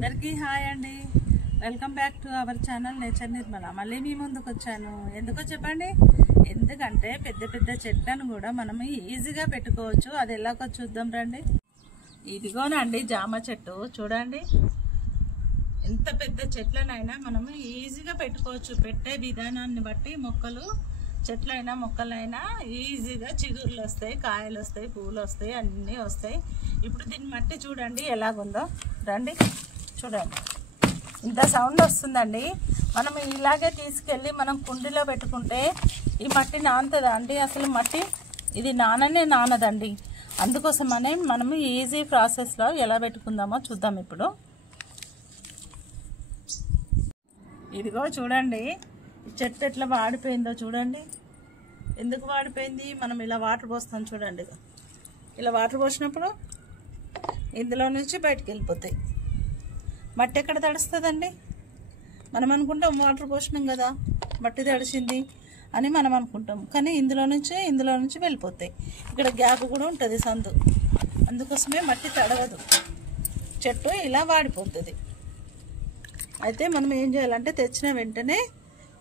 అందరికీ హాయ్ అండి. Welcome back to our channel nature Nirmala. మళ్ళీ మీ ముందుకు వచ్చాను. ఎందుకో చెప్పండి. ఎందుకంటే పెద్ద పెద్ద చెట్లను కూడా మనం ఈజీగా పెట్టుకోవచ్చు. అది ఎలాగో చూద్దాం రండి. ఇదిగోనండి జామ చెట్టు చూడండి. ఎంత పెద్ద చెట్లనైనా మనము ఈజీగా పెట్టుకోవచ్చు. పెట్టే విధానాన్ని బట్టి చెట్లైనా మొక్కలైనా ఈజీగా చిగుర్లు వస్తాయి, కాయలు వస్తాయి, పూలు వస్తాయి, అన్నీ వస్తాయి. ఇప్పుడు దీన్ని మట్టి చూడండి ఎలాగుందో రండి. చూడండి ఇంత సౌండ్ వస్తుందండి. మనం ఇలాగే తీసుకెళ్ళి మనం కుండీలో పెట్టుకుంటే ఈ మట్టి నానుతుందా అండి? అసలు మట్టి ఇది నానదండి. అందుకోసమనే మనము ఈజీ ప్రాసెస్లో ఎలా పెట్టుకుందామో చూద్దాం. ఇప్పుడు ఇదిగో చూడండి ఈ చెట్టు ఎట్లా వాడిపోయిందో చూడండి. ఎందుకు వాడిపోయింది? మనం ఇలా వాటర్ పోస్తాం చూడండి. ఇలా వాటర్ పోసినప్పుడు ఇందులో నుంచి బయటకు వెళ్ళిపోతాయి. మట్టి ఎక్కడ తడుస్తుందండి? మనం అనుకుంటాం వాటర్ పోసినాం కదా మట్టి తడిసింది అని మనం అనుకుంటాం, కానీ ఇందులో నుంచి వెళ్ళిపోతాయి. ఇక్కడ గ్యాప్ కూడా ఉంటుంది సందు, అందుకోసమే మట్టి తడవదు, చెట్టు ఇలా వాడిపోతుంది. అయితే మనం ఏం చేయాలంటే తెచ్చిన వెంటనే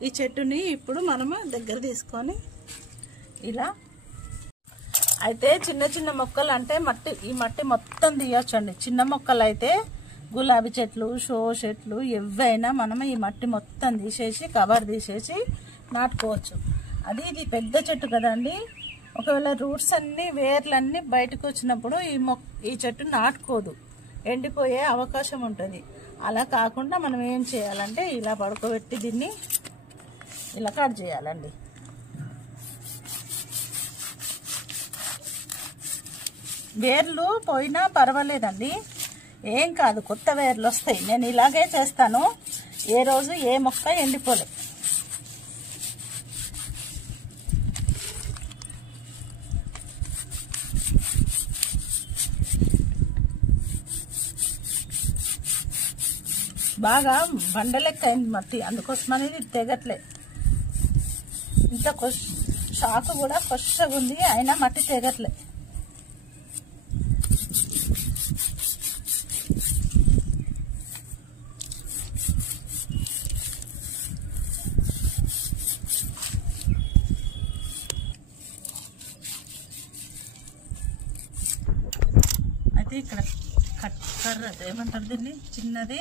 ఈ చెట్టుని ఇప్పుడు మనము దగ్గర తీసుకొని ఇలా అయితే చిన్న చిన్న మొక్కలు అంటే ఈ మట్టి మొత్తం తీయొచ్చండి. చిన్న మొక్కలు అయితే గులాబీ చెట్లు, షో చెట్లు ఎవైనా మనం ఈ మట్టి మొత్తం తీసేసి కవర్ తీసేసి నాటుకోవచ్చు. ఇది పెద్ద చెట్టు కదండి. ఒకవేళ రూట్స్ అన్నీ వేర్లన్నీ బయటకు వచ్చినప్పుడు ఈ చెట్టు నాటుకోదు, ఎండిపోయే అవకాశం ఉంటుంది. అలా కాకుండా మనం ఏం చేయాలంటే ఇలా పడుకోబెట్టి దీన్ని ఇలా కట్ చేయాలండి. వేర్లు పోయినా పర్వాలేదండి, ఏం కాదు, కొత్త వేర్లు వస్తాయి. నేను ఇలాగే చేస్తాను. ఏ రోజు ఏ మొక్క ఎండిపోలే. బాగా బండలెక్క అయింది మట్టి, అందుకోసం అనేది తెగట్లే. ఇంత షాకు కూడా కొత్తగా ఉంది, అయినా మట్టి తెగట్లే. అయితే ఇక్కడ కర్ర ఏమంటారు దీన్ని, చిన్నది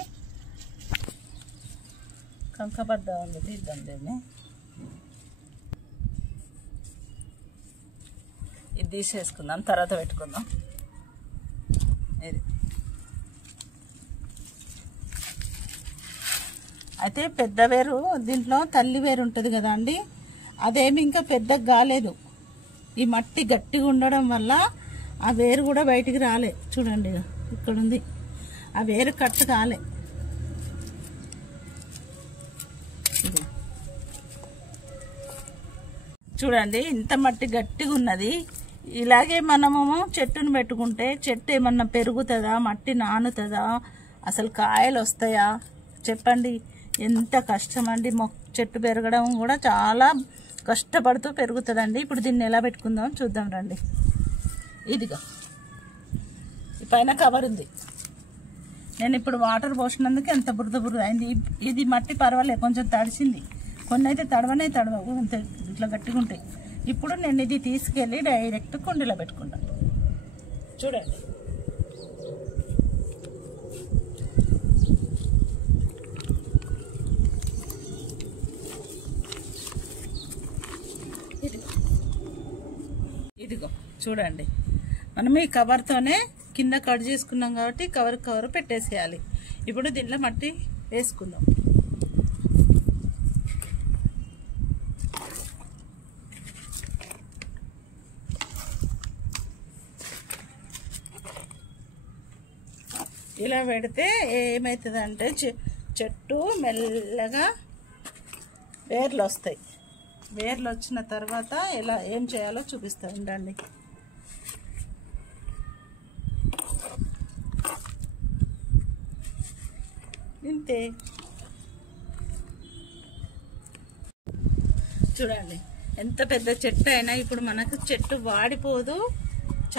కంకబద్ద ఉంది, తీద్దాం దీన్ని. ఇది తీసేసుకుందాం, తర్వాత పెట్టుకుందాం. ఇది అయితే పెద్ద వేరు, దీంట్లో తల్లి వేరు ఉంటుంది కదా అండి, అదేమి ఇంకా పెద్దగా కాలేదు. ఈ మట్టి గట్టిగా ఉండడం వల్ల ఆ వేరు కూడా బయటికి రాలే. చూడండి ఇక్కడ ఉంది, ఆ వేరు కట్ కాలే. చూడండి ఇంత మట్టి గట్టిగా ఉన్నది. ఇలాగే మనము చెట్టును పెట్టుకుంటే చెట్టు ఏమన్నా పెరుగుతుందా, మట్టి నానుతుందా, అసలు కాయలు వస్తాయా చెప్పండి? ఎంత కష్టం అండి. చెట్టు పెరగడం కూడా చాలా కష్టపడుతూ పెరుగుతుందండి. ఇప్పుడు దీన్ని ఎలా పెట్టుకుందాం చూద్దాం రండి. ఇదిగా ఈ పైన కవర్ ఉంది. నేను ఇప్పుడు వాటర్ పోసినందుకు ఎంత బురద అయింది. ఇది మట్టి పర్వాలేదు, కొంచెం తడిసింది. కొన్ని అయితే తడవవు, ఇట్లా గట్టిగా ఉంటాయి. ఇప్పుడు నేను ఇది తీసుకెళ్ళి డైరెక్ట్ కుండీలో పెట్టుకుంటాను. చూడండి ఇదిగో చూడండి, మనం ఈ కవర్తోనే కింద కట్ చేసుకున్నాం కాబట్టి కవర్ పెట్టేసేయాలి. ఇప్పుడు దీనిలో మట్టి వేసుకుందాం. ఇలా పెడితే ఏమవుతుందంటే చెట్టు మెల్లగా వేర్లు వస్తాయి. వేర్లు వచ్చిన తర్వాత ఏం చేయాలో చూపిస్తా ఉండండి. ఇంతే. చూడండి ఎంత పెద్ద చెట్టు అయినా ఇప్పుడు మనకు చెట్టు వాడిపోదు,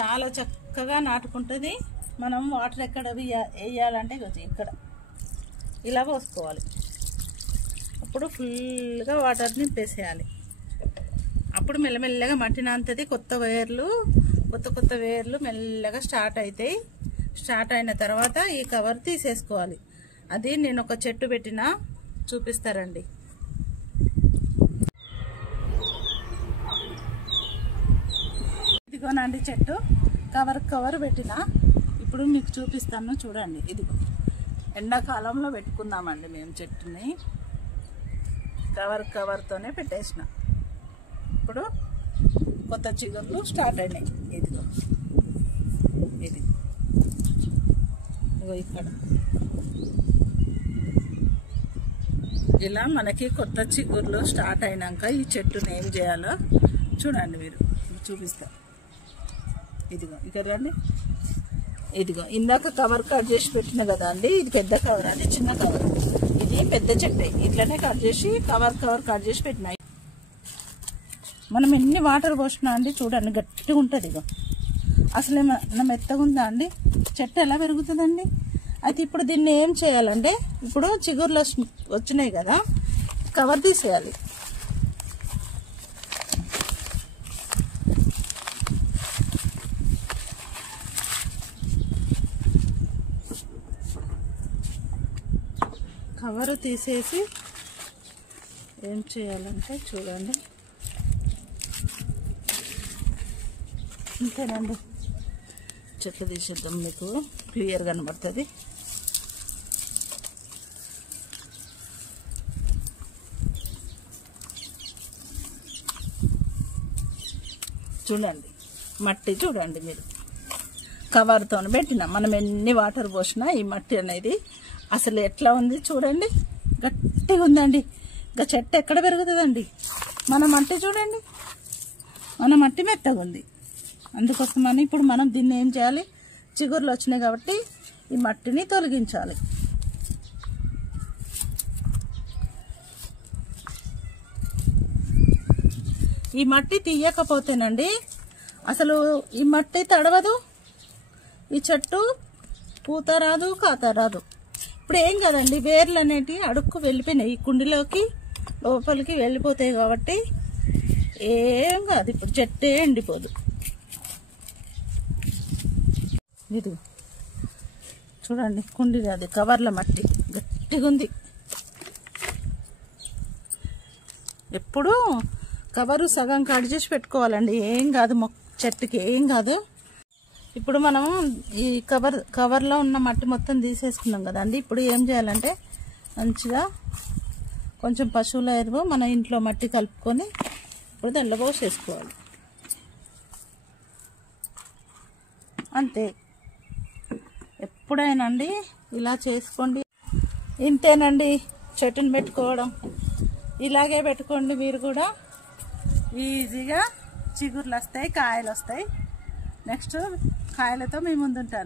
చాలా చక్కగా నాటుకుంటుంది. మనం వాటర్ ఎక్కడ వేయాలంటే ఇక్కడ ఇలా పోసుకోవాలి. అప్పుడు ఫుల్గా వాటర్ నింపేసేయాలి. అప్పుడు మెల్లమెల్లగా మట్టి నాంతది. కొత్త వేర్లు మెల్లగా స్టార్ట్ అవుతాయి. స్టార్ట్ అయిన తర్వాత ఈ కవర్ తీసేసుకోవాలి. అది నేను ఒక చెట్టు పెట్టినా చూపిస్తారండి. ఇదిగోనండి చెట్టు కవర్ పెట్టినా. ఇప్పుడు మీకు చూపిస్తాను చూడండి. ఇదిగో ఎండాకాలంలో పెట్టుకున్నామండి మేము చెట్టుని. కవర్తోనే పెట్టేసిన. ఇప్పుడు కొత్త చిగుర్లు స్టార్ట్ అయినాయి. ఇదిగో ఇక్కడ ఇలా మనకి కొత్త చిగుర్లు స్టార్ట్ అయినాక ఈ చెట్టుని ఏం చేయాలో చూడండి. మీరు చూపిస్తా. ఇదిగో ఇక్కడ రండి. ఇదిగో ఇందాక కవర్ కట్ చేసి పెట్టిన కదా అండి. ఇది పెద్ద కవర్, అది చిన్న కవర్. ఇది పెద్ద చెట్టు. ఇట్లనే కట్ చేసి కవర్ కట్ చేసి పెట్టినాయి. మనం ఎన్ని వాటర్ పోసినా అండి చూడండి గట్టిగా ఉంటుంది. ఇగో అసలు ఏమన్నా మెత్తగా ఉందా అండి? చెట్టు ఎలా పెరుగుతుందండి? అయితే ఇప్పుడు దీన్ని ఏం చేయాలంటే, ఇప్పుడు చిగుర్లు వచ్చినాయి కదా, కవర్ తీసేయాలి. కవరు తీసేసి ఏం చేయాలంటే చూడండి, ఇంతేనండి. చెట్లు తీసేద్దాం, మీకు క్లియర్ కనబడుతుంది. చూడండి మట్టి చూడండి. మీరు కవర్తో పెట్టినా మనం ఎన్ని వాటర్ పోసినా ఈ మట్టి అనేది అసలు ఎట్లా ఉంది చూడండి, గట్టిగా ఉందండి. ఇంకా చెట్టు ఎక్కడ పెరుగుతుందండి? మన మట్టి చూడండి, మన మట్టి మెత్తగా ఉంది. అందుకోసమని ఇప్పుడు మనం దీన్ని ఏం చేయాలి, చిగుర్లు వచ్చినాయి కాబట్టి ఈ మట్టిని తొలగించాలి. ఈ మట్టి తీయకపోతేనండి అసలు ఈ మట్టి తడవదు, ఈ చెట్టు పూత రాదు, కాత రాదు. ఇప్పుడు ఏం కదండి, వేర్లు అనేటివి అడుక్కు వెళ్ళిపోయినాయి, ఈ కుండీలోకి లోపలికి వెళ్ళిపోతాయి కాబట్టి ఏం కాదు. ఇప్పుడు చెట్టే ఎండిపోదు. ఇది చూడండి కుండీ, అది కవర్ల మట్టి గట్టిగా ఉంది. ఎప్పుడు కవరు సగం కట్ చేసి పెట్టుకోవాలండి, ఏం కాదు, చెట్టుకి ఏం కాదు. ఇప్పుడు మనం ఈ కవర్లో ఉన్న మట్టి మొత్తం తీసేసుకున్నాం కదండి. ఇప్పుడు ఏం చేయాలంటే మంచిగా కొంచెం పశువుల ఎరువు మన ఇంట్లో మట్టి కలుపుకొని ఇప్పుడు దాంట్లో పోసేసుకోవాలి. అంతే, ఎప్పుడైనాండి ఇలా చేసుకోండి. ఇంతేనండి చెట్టుని పెట్టుకోవడం. ఇలాగే పెట్టుకోండి మీరు కూడా. ఈజీగా చిగుర్లు వస్తాయి, కాయలు వస్తాయి. నెక్స్ట్ కాయలతో మీ ముందుంటాను.